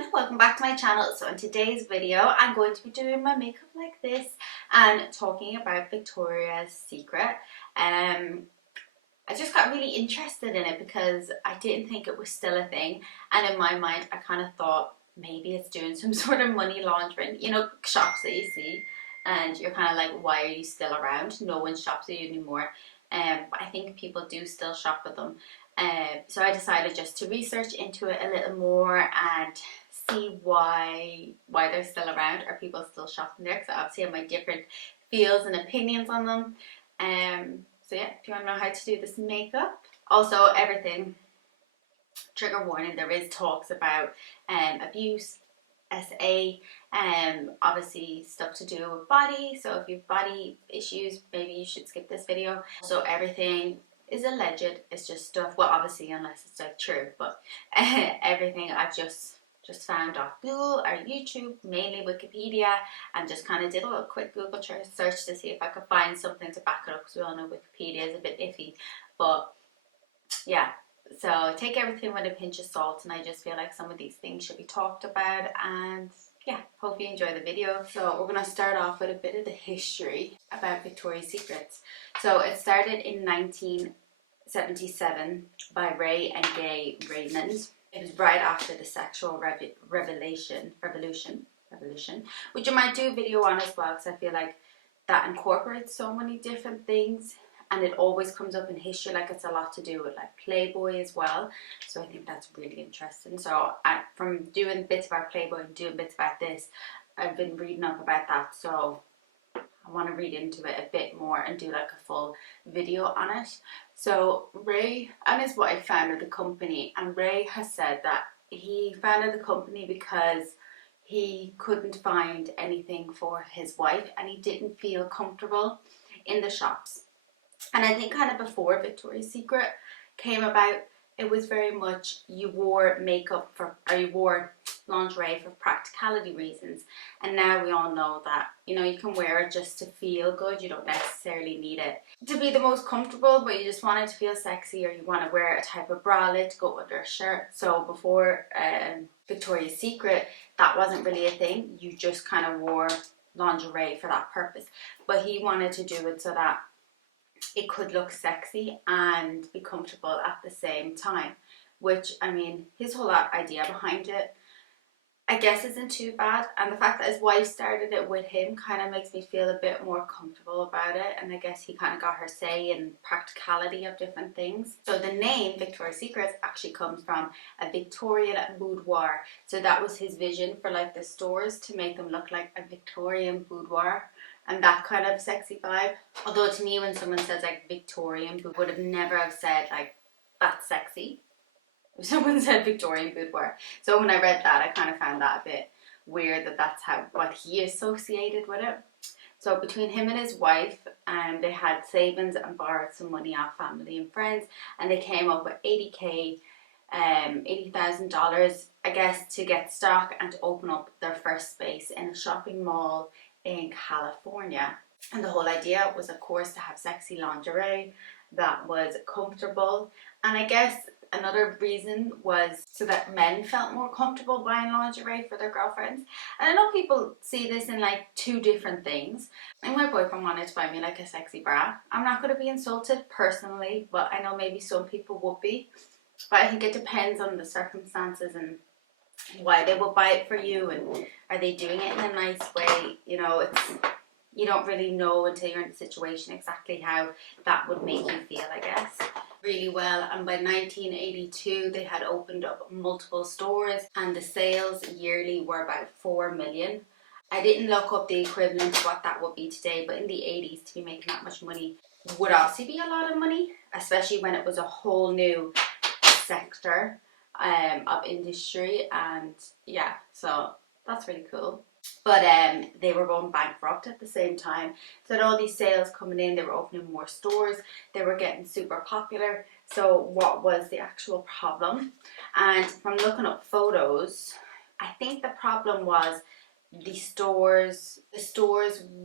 everyone, welcome back to my channel. So in today's video I'm going to be doing my makeup like this and talking about Victoria's Secret. I just got really interested in it because I didn't think it was still a thing, and in my mind I kind of thought maybe it's doing some sort of money laundering, you know, shops that you see and you're kind of like, why are you still around? No one shops at you anymore. But I think people do still shop with them. So I decided just to research into it a little more and see why they're still around. Are people still shopping there? Because I obviously have my different feels and opinions on them. So yeah, if you want to know how to do this makeup. Also, everything, trigger warning, there is talks about abuse, SA, obviously stuff to do with body. So if you have body issues, maybe you should skip this video. So everything is alleged. It's just stuff, well obviously unless it's like true, but everything I've just found off Google or YouTube, mainly Wikipedia, and just kind of did a little quick Google search to see if I could find something to back it up, because we all know Wikipedia is a bit iffy. But yeah, so take everything with a pinch of salt, and I just feel like some of these things should be talked about. And yeah, hope you enjoy the video. So we're going to start off with a bit of the history about Victoria's Secrets. So it started in 1977 by Ray and Gay Raymond. It was right after the sexual revolution, which I might do a video on as well, because I feel like that incorporates so many different things, and it always comes up in history, like it's a lot to do with like Playboy as well. So I think that's really interesting. So from doing bits about Playboy and doing bits about this, I've been reading up about that, so I want to read into it a bit more and do like a full video on it. So Ray and his wife founded the company, and Ray has said that he founded the company because he couldn't find anything for his wife and he didn't feel comfortable in the shops. And I think kind of before Victoria's Secret came about, it was very much you wore makeup for, or you wore lingerie for practicality reasons. And now we all know that, you know, you can wear it just to feel good. You don't necessarily need it to be the most comfortable, but you just want it to feel sexy, or you want to wear a type of bralette to go under a shirt. So before Victoria's Secret, that wasn't really a thing. You just kind of wore lingerie for that purpose. But he wanted to do it so that it could look sexy and be comfortable at the same time, which, I mean, his whole idea behind it, I guess, isn't too bad. And the fact that his wife started it with him kind of makes me feel a bit more comfortable about it. And I guess he kind of got her say in practicality of different things. So the name Victoria's Secret actually comes from a Victorian boudoir. So that was his vision for like the stores, to make them look like a Victorian boudoir and that kind of sexy vibe. Although to me, when someone says like Victorian, would have never have said like that's sexy. Someone said Victorian boudoir. So when I read that, I kind of found that a bit weird, that that's what he associated with it. So between him and his wife, they had savings and borrowed some money off family and friends, and they came up with $80,000, I guess, to get stock and to open up their first space in a shopping mall in California. And the whole idea was, of course, to have sexy lingerie that was comfortable. And I guess another reason was so that men felt more comfortable buying lingerie for their girlfriends. And I know people see this in like two different things. And my boyfriend wanted to buy me like a sexy bra. I'm not going to be insulted personally, but I know maybe some people would be. But I think it depends on the circumstances and why they would buy it for you, and are they doing it in a nice way. You know, you don't really know until you're in the situation exactly how that would make you feel, I guess. Really well. And by 1982 they had opened up multiple stores, and the sales yearly were about 4 million. I didn't look up the equivalent of what that would be today, but in the 80s to be making that much money would obviously be a lot of money, especially when it was a whole new sector of industry. And yeah, so that's really cool. But they were going bankrupt at the same time. So had all these sales coming in, they were opening more stores, they were getting super popular. So what was the actual problem? And from looking up photos, I think the problem was the stores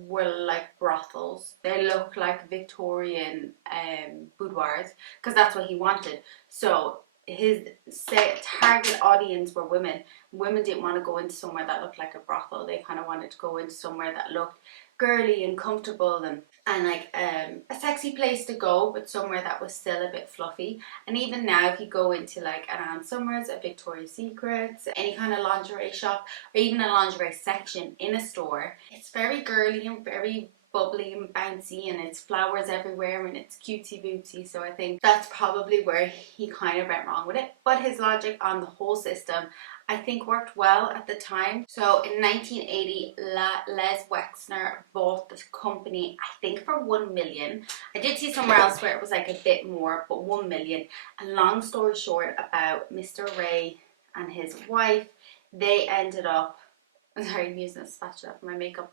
were like brothels. They look like Victorian boudoirs, because that's what he wanted. So his target audience were women. Women didn't want to go into somewhere that looked like a brothel. They kind of wanted to go into somewhere that looked girly and comfortable and like a sexy place to go, but somewhere that was still a bit fluffy. And even now, if you go into like an Ann Summers, a Victoria's Secrets, any kind of lingerie shop, or even a lingerie section in a store, it's very girly and very bubbly and bouncy, and it's flowers everywhere and it's cutesy bootsy. So I think that's probably where he kind of went wrong with it. But his logic on the whole system, I think, worked well at the time. So in 1980, Les Wexner bought the company, I think for 1 million. I did see somewhere else where it was like a bit more, but 1 million. And long story short about Mr. Ray and his wife, they ended up, sorry, I'm using a spatula for my makeup.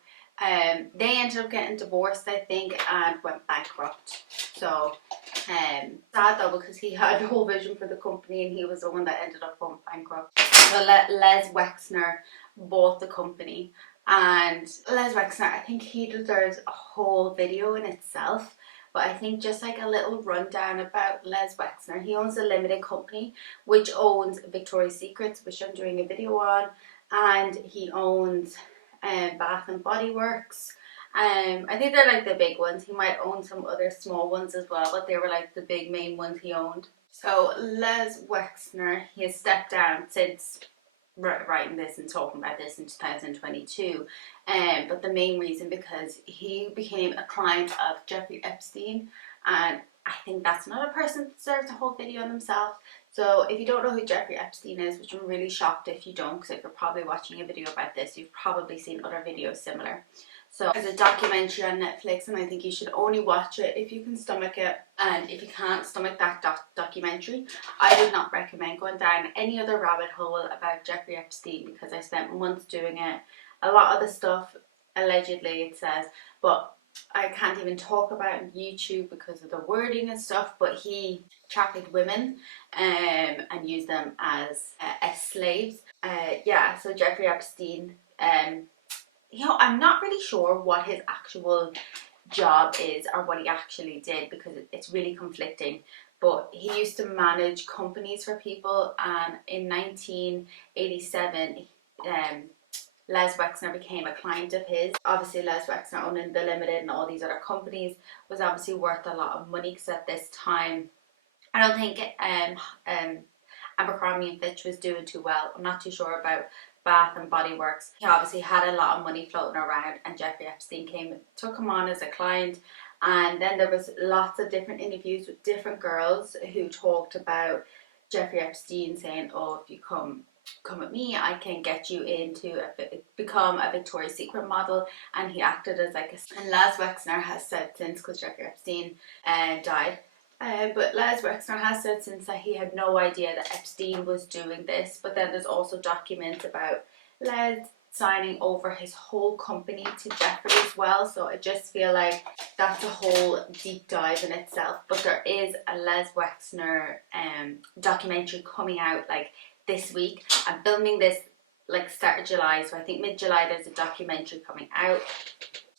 They ended up getting divorced, I think, and went bankrupt. So, sad though, because he had the whole vision for the company and he was the one that ended up going bankrupt. So Les Wexner bought the company, and Les Wexner, I think he deserves a whole video in itself. But I think just like a little rundown about Les Wexner. He owns a limited company which owns Victoria's Secrets, which I'm doing a video on, and he owns Bath and Body Works. I think they're like the big ones. He might own some other small ones as well, but they were like the big main ones he owned. So Les Wexner, he has stepped down since writing this and talking about this in 2022. But the main reason because he became a client of Jeffrey Epstein, and I think that's another person that deserves a whole video on themselves. So if you don't know who Jeffrey Epstein is, which I'm really shocked if you don't, because if you're probably watching a video about this, you've probably seen other videos similar. So there's a documentary on Netflix, and I think you should only watch it if you can stomach it. And if you can't stomach that documentary, I would not recommend going down any other rabbit hole about Jeffrey Epstein, because I spent months doing it. A lot of the stuff, allegedly, it says, but I can't even talk about on YouTube because of the wording and stuff. But he trafficked women and used them as slaves. Yeah, so Jeffrey Epstein, you know, I'm not really sure what his actual job is or what he actually did, because it's really conflicting. But he used to manage companies for people, and in 1987, Les Wexner became a client of his. Obviously, Les Wexner owning the Limited and all these other companies was obviously worth a lot of money, because at this time, I don't think Abercrombie and Fitch was doing too well. I'm not too sure about Bath and Body Works. He obviously had a lot of money floating around, and Jeffrey Epstein took him on as a client. And then there was lots of different interviews with different girls who talked about Jeffrey Epstein saying, oh, if you come with me, I can get you into become a Victoria's Secret model. And he acted as like and Les Wexner has said since, because Jeffrey Epstein died, but Les Wexner has said since that he had no idea that Epstein was doing this. But then there's also documents about Les signing over his whole company to Jeffrey as well. So I just feel like that's a whole deep dive in itself. But there is a Les Wexner documentary coming out like this week. I'm filming this like start of July, so I think mid-July there's a documentary coming out.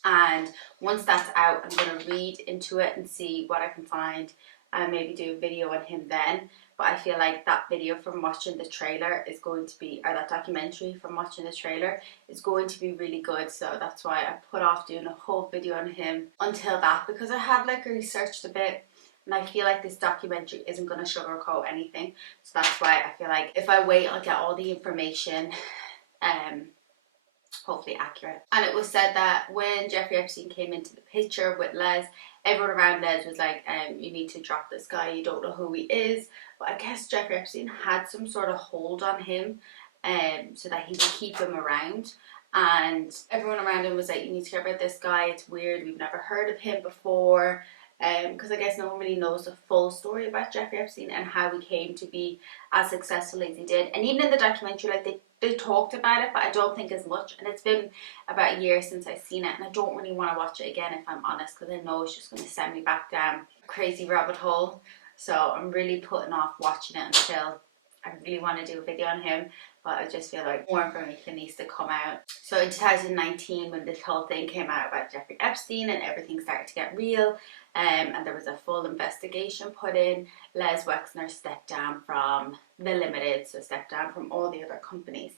And once that's out, I'm going to read into it and see what I can find and maybe do a video on him then. But I feel like that video from watching the trailer is going to be, or that documentary from watching the trailer is going to be really good. So that's why I put off doing a whole video on him until that, because I have like researched a bit, and I feel like this documentary isn't going to sugarcoat anything. So that's why I feel like if I wait, I'll get all the information hopefully accurate. And it was said that when Jeffrey Epstein came into the picture with Les, everyone around Les was like, you need to drop this guy, you don't know who he is. But I guess Jeffrey Epstein had some sort of hold on him so that he could keep him around. And everyone around him was like, you need to get rid of this guy, it's weird, we've never heard of him before. Because I guess no one really knows the full story about Jeffrey Epstein and how he came to be as successful as he did. And even in the documentary, like they talked about it, but I don't think as much. And it's been about a year since I've seen it, and I don't really want to watch it again, if I'm honest, because I know it's just going to send me back down a crazy rabbit hole. So I'm really putting off watching it until I really want to do a video on him. but I just feel like more information needs to come out. So in 2019, when this whole thing came out about Jeffrey Epstein and everything started to get real, and there was a full investigation put in, Les Wexner stepped down from The Limited, so stepped down from all the other companies.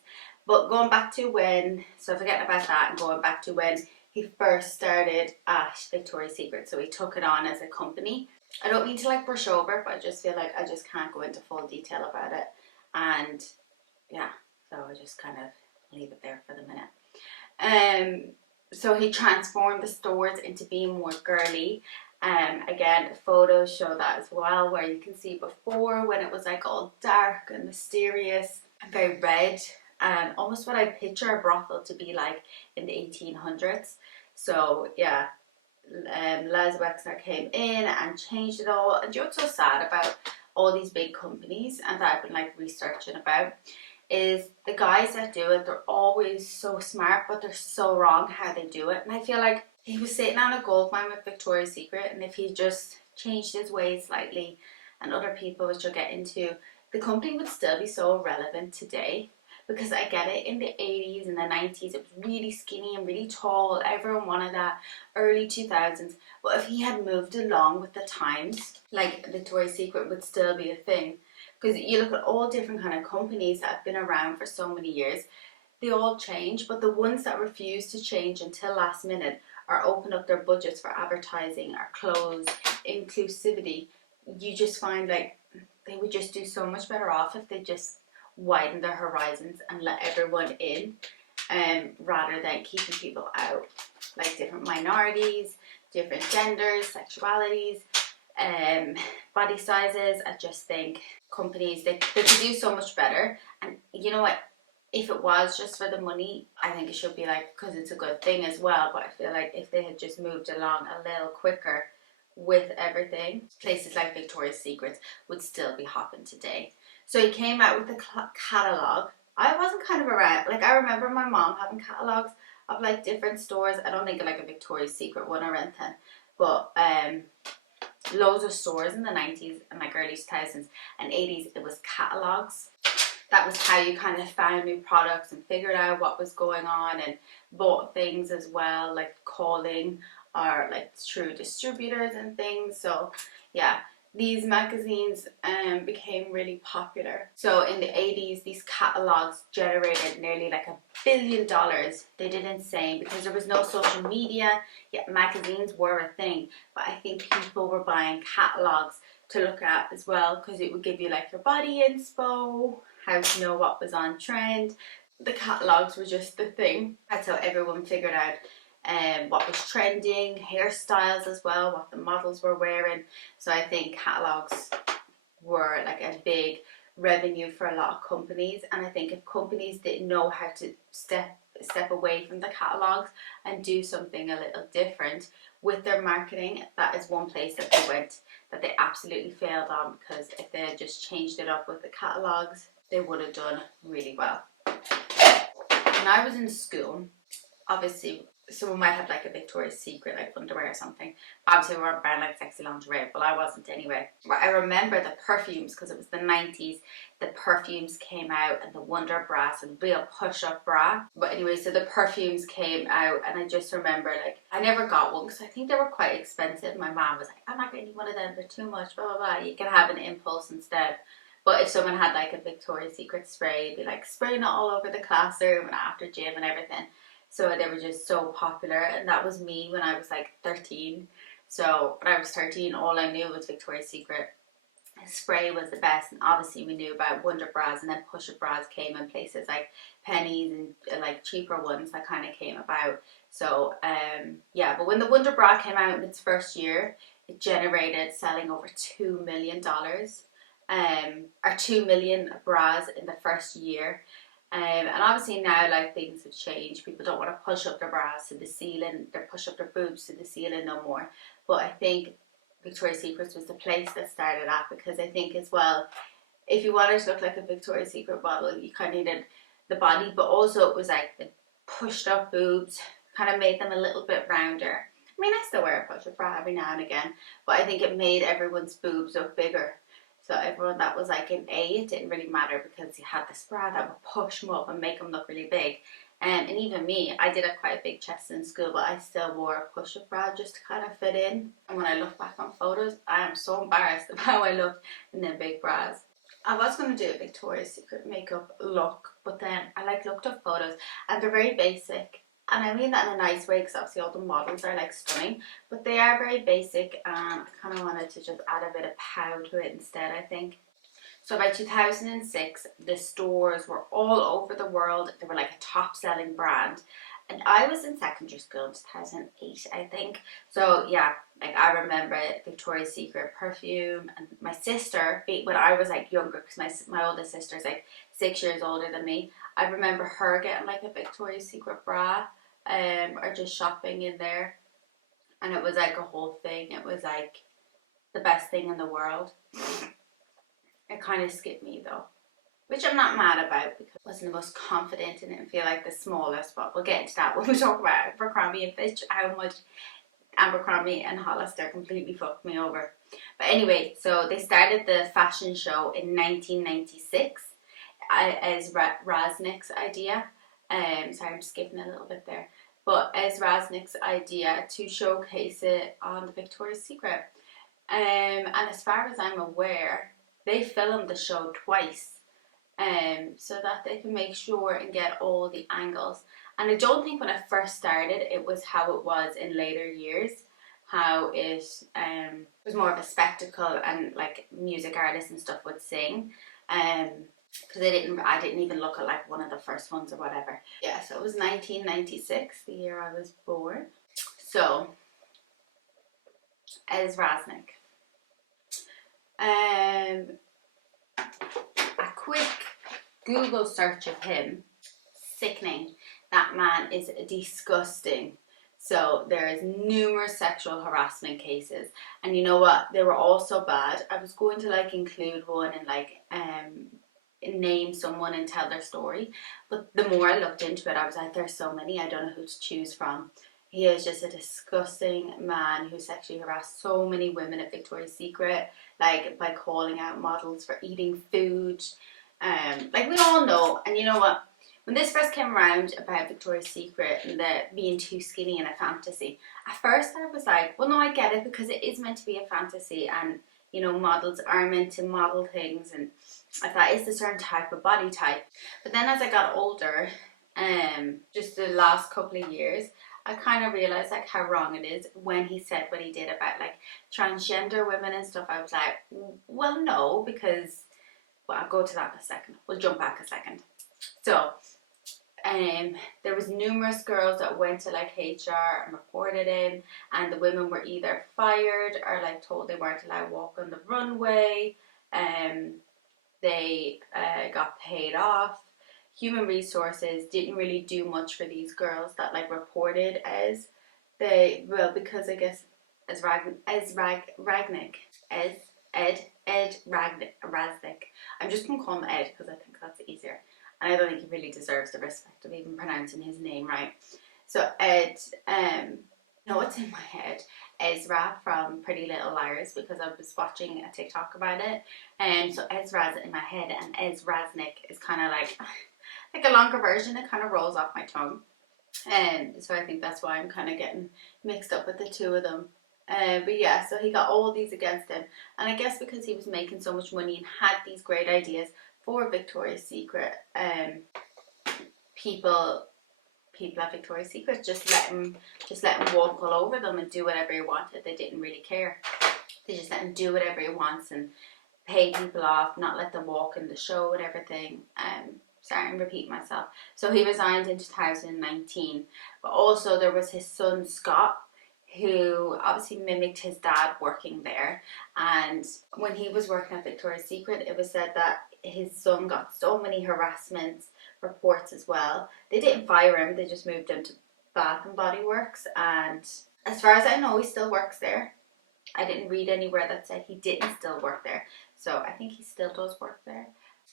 But going back to when, so forgetting about that and going back to when he first started at Victoria's Secret, so he took it on as a company. I don't mean to like brush over it, but I just feel like I just can't go into full detail about it. And yeah, so I just kind of leave it there for the minute. So he transformed the stores into being more girly. Again, photos show that as well, where you can see before when it was like all dark and mysterious and very red, and almost what I picture a brothel to be like in the 1800s. So yeah, Les Wexner came in and changed it all. And you know what's so sad about all these big companies and that I've been like researching about is the guys that do it, they're always so smart, but they're so wrong how they do it. And I feel like he was sitting on a gold mine with Victoria's Secret, and if he just changed his ways slightly and other people, which you'll get into, the company would still be so relevant today. Because I get it, in the 80s and the 90s, it was really skinny and really tall. Everyone wanted that. Early 2000s. But if he had moved along with the times, like Victoria's Secret would still be a thing. Because you look at all different kind of companies that have been around for so many years, they all change. But the ones that refuse to change until last minute or open up their budgets for advertising or clothes, inclusivity, you just find like they would just do so much better off if they just widen their horizons and let everyone in, rather than keeping people out, like different minorities, different genders, sexualities, body sizes. I just think companies, they could do so much better. And you know what, if it was just for the money, I think it should be like, because it's a good thing as well, but I feel like if they had just moved along a little quicker with everything, places like Victoria's Secret would still be hopping today. So he came out with a catalogue. I wasn't kind of around, like I remember my mom having catalogues of like different stores. I don't think like a Victoria's Secret one or anything, but loads of stores in the 90s and like early 2000s and 80s, it was catalogues. That was how you kind of found new products and figured out what was going on and bought things as well, like calling or like through distributors and things. So yeah, these magazines became really popular. So in the 80s, these catalogs generated nearly like $1 billion. They did insane because there was no social media, yet magazines were a thing. But I think people were buying catalogs to look at as well, because it would give you like your body inspo, how to know what was on trend. The catalogs were just the thing. That's how everyone figured out what was trending, hairstyles as well, what the models were wearing. So I think catalogs were like a big revenue for a lot of companies. And I think if companies didn't know how to step away from the catalogs and do something a little different with their marketing, that is one place that they went that they absolutely failed on, because if they had just changed it up with the catalogs, they would have done really well. When I was in school, obviously someone might have like a Victoria's Secret like underwear or something. Obviously we weren't wearing like sexy lingerie, but I wasn't anyway. But I remember the perfumes, because it was the 90s, the perfumes came out, and the Wonder Bra, so the real push-up bra. But anyway, so the perfumes came out, and I just remember like I never got one because I think they were quite expensive. My mom was like, I'm not getting one of them, they're too much, blah blah blah, you can have an impulse instead. But if someone had like a Victoria's Secret spray, it'd be like spraying it all over the classroom and after gym and everything. So they were just so popular, and that was me when I was like 13. So when I was 13, all I knew was Victoria's Secret. Spray was the best, and obviously we knew about Wonder Bras, and then push-up bras came in places like Pennies and like cheaper ones that kind of came about. So yeah, but when the Wonder Bra came out in its first year, it generated selling over $2 million, or 2 million bras in the first year. And obviously now like things have changed. People don't want to push up their bras to the ceiling, they push up their boobs to the ceiling no more. But I think Victoria's Secret was the place that started that, because I think as well, if you wanted to look like a Victoria's Secret model, you kind of needed the body, but also it was like the pushed up boobs, kind of made them a little bit rounder. I mean, I still wear a push-up bra every now and again, but I think it made everyone's boobs look bigger. So everyone that was like in A, it didn't really matter because you had this bra that would push them up and make them look really big. And even me, I did have quite a big chest in school, but I still wore a push-up bra just to kind of fit in. And when I look back on photos, I am so embarrassed of how I looked in them big bras. I was going to do a Victoria's Secret makeup look, but then I like looked up photos and they're very basic. And I mean that in a nice way because obviously all the models are like stunning, but they are very basic and I kind of wanted to just add a bit of pow to it instead, I think. So by 2006, the stores were all over the world. They were like a top selling brand. And I was in secondary school in 2008, I think. So yeah, like I remember Victoria's Secret perfume. And my sister, when I was like younger, because my oldest sister is like 6 years older than me, I remember her getting like a Victoria's Secret bra, or just shopping in there. And it was like a whole thing. It was like the best thing in the world. It kind of skipped me though, which I'm not mad about because I wasn't the most confident in it and feel like the smallest, but we'll get into that when we talk about Abercrombie and Fitch, how much Abercrombie and Hollister completely fucked me over. But anyway, so they started the fashion show in 1996 as Raznik's idea. Sorry, I'm skipping a little bit there. But as Raznik's idea to showcase it on the Victoria's Secret. And as far as I'm aware, they filmed the show twice, so that they can make sure and get all the angles. And I don't think when I first started it was how it was in later years, how it was more of a spectacle and like music artists and stuff would sing. Because I didn't even look at like one of the first ones or whatever. Yeah, so it was 1996, the year I was born. So, Ez Raznik. A quick Google search of him, sickening. That man is disgusting. So there is numerous sexual harassment cases, and you know what? They were all so bad. I was going to like include one and like name someone and tell their story, but the more I looked into it, I was like, there's so many, I don't know who to choose from. He is just a disgusting man who sexually harassed so many women at Victoria's Secret, like by calling out models for eating food. Like we all know, and you know what? When this first came around about Victoria's Secret and the being too skinny in a fantasy, at first I was like, well, no, I get it because it is meant to be a fantasy, and you know, models are meant to model things, and I thought it's a certain type of body type. But then as I got older, just the last couple of years, I kind of realized like how wrong it is when he said what he did about like transgender women and stuff. I was like, well, no, because, well, I'll go to that in a second. We'll jump back a second. So, there was numerous girls that went to like HR and reported in, and the women were either fired or like told they weren't allowed to walk on the runway. They got paid off. Human resources didn't really do much for these girls that like reported as because I guess as Raznik. I'm just gonna call him Ed because I think that's easier. And I don't think he really deserves the respect of even pronouncing his name right. So Ed, no, what's in my head? Ezra from Pretty Little Liars, because I was watching a TikTok about it. And so Ezra's in my head, and Ez Raznik is kind of like a longer version. It kind of rolls off my tongue. And so I think that's why I'm kind of getting mixed up with the two of them. But yeah, so he got all these against him. And I guess because he was making so much money and had these great ideas for Victoria's Secret, people at Victoria's Secret just let him walk all over them and do whatever he wanted. They didn't really care. They just let him do whatever he wants and pay people off, not let them walk in the show and everything. Sorry, I'm repeating myself. So he resigned in 2019. But also there was his son Scott, who obviously mimicked his dad working there. And when he was working at Victoria's Secret, it was said that his son got so many harassment reports as well. They didn't fire him, they just moved him to Bath and Body Works, and as far as I know, he still works there. I didn't read anywhere that said he didn't still work there, so I think he still does work there.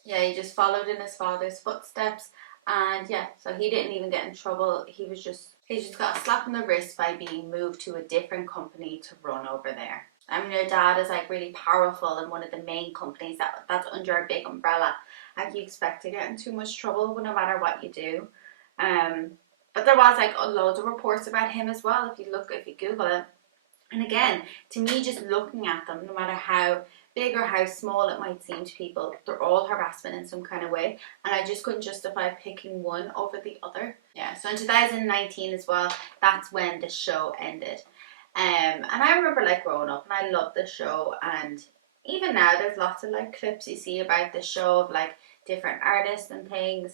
Yeah, he just followed in his father's footsteps, and yeah, so he didn't even get in trouble. He just got a slap on the wrist by being moved to a different company to run over there. I mean, your dad is like really powerful in one of the main companies that's under a big umbrella. How do you expect to get in too much trouble no matter what you do? But there was like loads of reports about him as well. If you Google it, and again, to me, just looking at them, no matter how big or how small it might seem to people, they're all harassment in some kind of way. And I just couldn't justify picking one over the other. Yeah, so in 2019 as well, that's when the show ended. And I remember like growing up and I loved the show, and even now there's lots of like clips you see about the show of like different artists and things,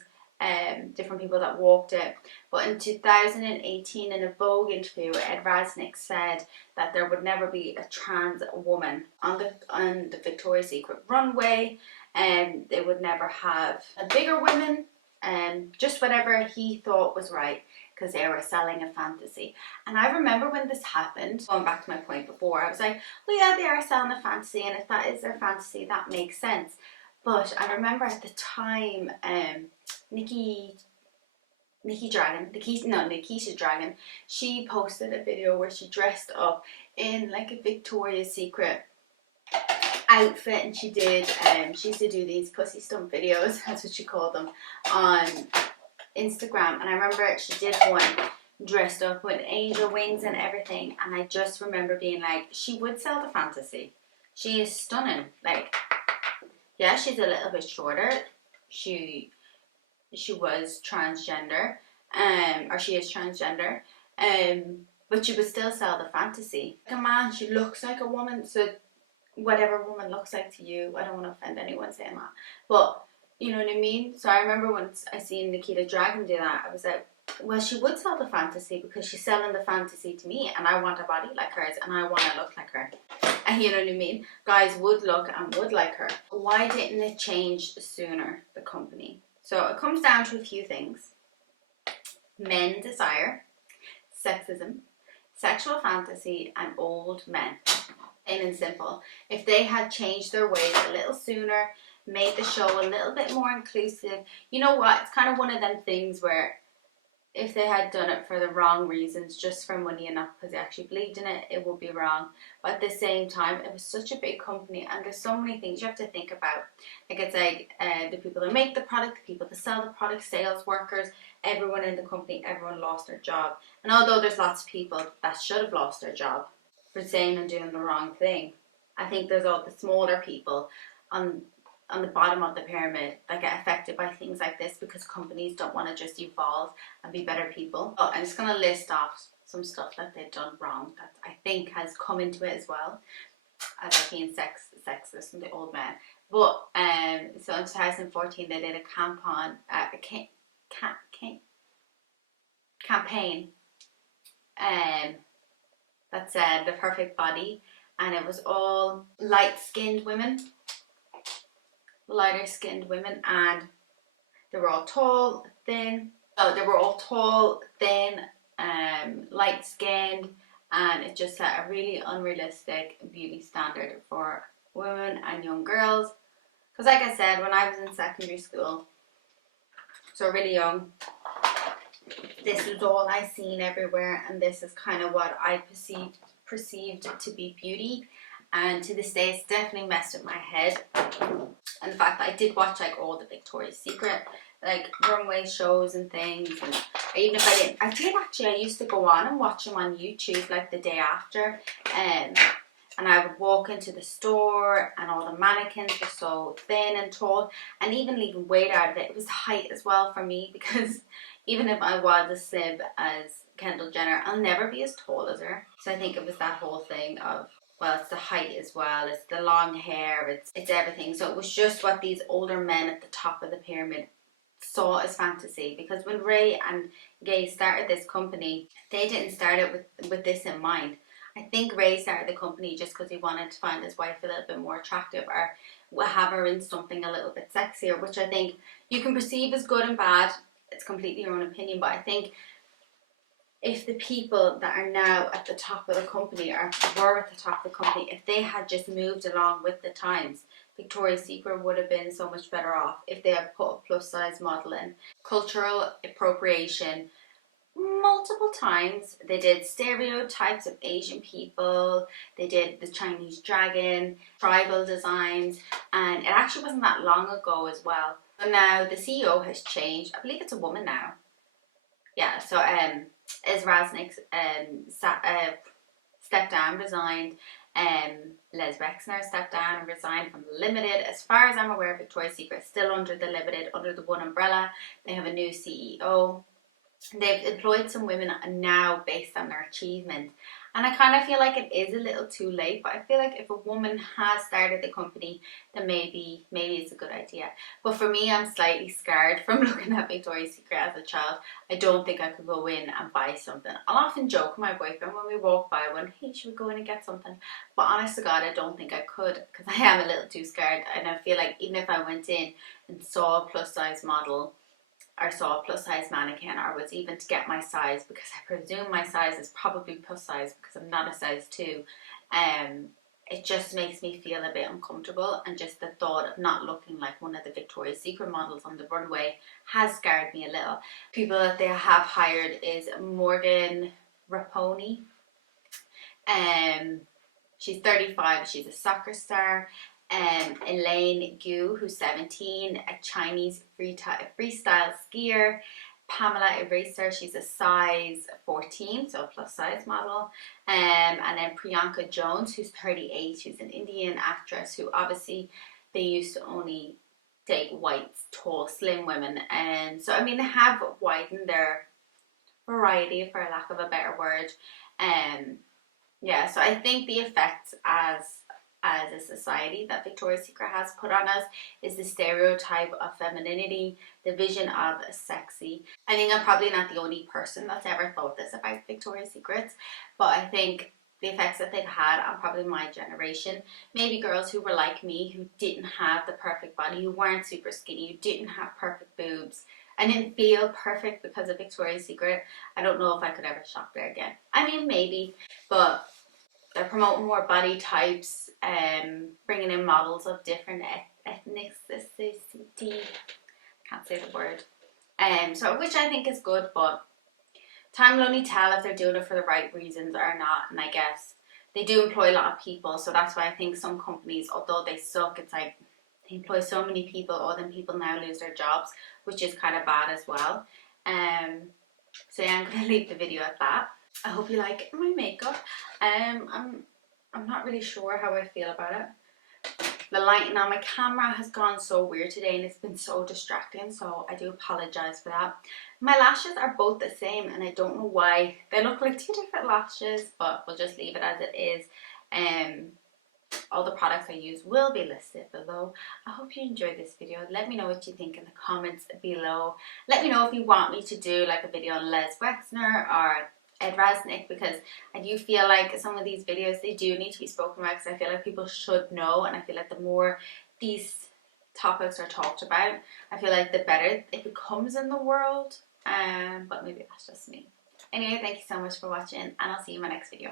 different people that walked it. But in 2018, in a Vogue interview, Ed Rasnick said that there would never be a trans woman on the Victoria's Secret runway, and they would never have a bigger women, and just whatever he thought was right, because they were selling a fantasy. And I remember when this happened, going back to my point before, I was like, well, yeah, they are selling a fantasy, and if that is their fantasy, that makes sense. But I remember at the time, Nikita Dragon, she posted a video where she dressed up in like a Victoria's Secret outfit, and she used to do these pussy stump videos, that's what she called them, on Instagram. And I remember she did one dressed up with angel wings and everything, and I just remember being like, she would sell the fantasy. She is stunning. Like, yeah, she's a little bit shorter. She was transgender, or she is transgender, but she would still sell the fantasy. Like a man, she looks like a woman, so whatever woman looks like to you, I don't want to offend anyone saying that, but you know what I mean? So I remember once I seen Nikita Dragon do that, I was like, well, she would sell the fantasy because she's selling the fantasy to me, and I want a body like hers, and I want to look like her. And you know what I mean? Guys would look and would like her. Why didn't it change sooner, the company? So it comes down to a few things. Men desire, sexism, sexual fantasy, and old men. Plain and simple. If they had changed their ways a little sooner, made the show a little bit more inclusive, you know what? It's kind of one of them things where if they had done it for the wrong reasons, just for money and not because they actually believed in it, it would be wrong. But at the same time, it was such a big company, and there's so many things you have to think about. Like, it's like the people that make the product, the people that sell the product, sales workers, everyone in the company, everyone lost their job. And although there's lots of people that should have lost their job for saying and doing the wrong thing, I think there's all the smaller people on the bottom of the pyramid that get affected by things like this, because companies don't want to just evolve and be better people. Oh, I'm just going to list off some stuff that they've done wrong that I think has come into it as well, as like being sexist and the old men. But so in 2014 they did a campaign that said the perfect body, and it was all lighter-skinned women, and they were all tall, thin. Light-skinned, and it just set a really unrealistic beauty standard for women and young girls. Because like I said, when I was in secondary school, so really young, this was all I seen everywhere, and this is kind of what I perceived to be beauty. And to this day, it's definitely messed with my head. And the fact that I did watch like all the Victoria's Secret like runway shows and things, and even if I used to go on and watch them on YouTube like the day after, and I would walk into the store and all the mannequins were so thin and tall, and even leaving weight out of it, it was height as well for me, because even if I was as slim as Kendall Jenner, I'll never be as tall as her. So I think it was that whole thing of, well, it's the height as well, it's the long hair, it's everything. So it was just what these older men at the top of the pyramid saw as fantasy. Because when Ray and Gay started this company, they didn't start it with this in mind. I think Ray started the company just because he wanted to find his wife a little bit more attractive, or have her in something a little bit sexier, which I think you can perceive as good and bad. It's completely your own opinion, but I think if the people that are now at the top of the company, or were at the top of the company, if they had just moved along with the times, Victoria's Secret would have been so much better off if they had put a plus size model in. Cultural appropriation multiple times. They did stereotypes of Asian people, they did the Chinese dragon, tribal designs, and it actually wasn't that long ago as well. So now the CEO has changed. I believe it's a woman now. Yeah, so Is Raznick stepped down, resigned. Les Wexner stepped down and resigned from the Limited. As far as I'm aware, Victoria's Secret is still under the Limited, under the one umbrella. They have a new CEO. They've employed some women now based on their achievements, and I kind of feel like it is a little too late, but I feel like if a woman has started the company, then maybe it's a good idea. But for me, I'm slightly scared from looking at Victoria's Secret as a child. I don't think I could go in and buy something. I'll often joke with my boyfriend when we walk by one, hey, should we go in and get something? But honest to God, I don't think I could, because I am a little too scared, and I feel like even if I went in and saw a plus size model or saw a plus size mannequin, or was even to get my size, because I presume my size is probably plus size because I'm not a size 2, it just makes me feel a bit uncomfortable, and just the thought of not looking like one of the Victoria's Secret models on the runway has scared me a little. People that they have hired is Morgan Raponi. She's 35, she's a soccer star. Elaine Gu, who's 17, a Chinese freestyle skier. Pamela Eraser, she's a size 14, so a plus size model. And then Priyanka Jones, who's 38, who's an Indian actress who obviously they used to only date white, tall, slim women. And so, I mean, they have widened their variety, for lack of a better word. Yeah, so I think the effects as a society that Victoria's Secret has put on us is the stereotype of femininity, the vision of sexy. I think I'm probably not the only person that's ever thought this about Victoria's Secrets, but I think the effects that they've had on probably my generation, maybe girls who were like me, who didn't have the perfect body, who weren't super skinny, who didn't have perfect boobs, and didn't feel perfect because of Victoria's Secret. I don't know if I could ever shop there again. I mean, maybe, but they're promoting more body types, bringing in models of different ethnicity. Can't say the word. So which I think is good, but time will only tell if they're doing it for the right reasons or not. And I guess they do employ a lot of people, so that's why I think some companies, although they suck, it's like they employ so many people, or then people now lose their jobs, which is kind of bad as well. So yeah, I'm gonna leave the video at that. I hope you like my makeup. I'm not really sure how I feel about it. The lighting on my camera has gone so weird today, and it's been so distracting, so I do apologize for that. My lashes are both the same, and I don't know why. They look like 2 different lashes, but we'll just leave it as it is. All the products I use will be listed below. I hope you enjoyed this video. Let me know what you think in the comments below. Let me know if you want me to do like a video on Les Wexner or Ed Raznick, because I do feel like some of these videos, they do need to be spoken about, because I feel like people should know, and I feel like the more these topics are talked about, I feel like the better it becomes in the world. But maybe that's just me. Anyway, thank you so much for watching, and I'll see you in my next video.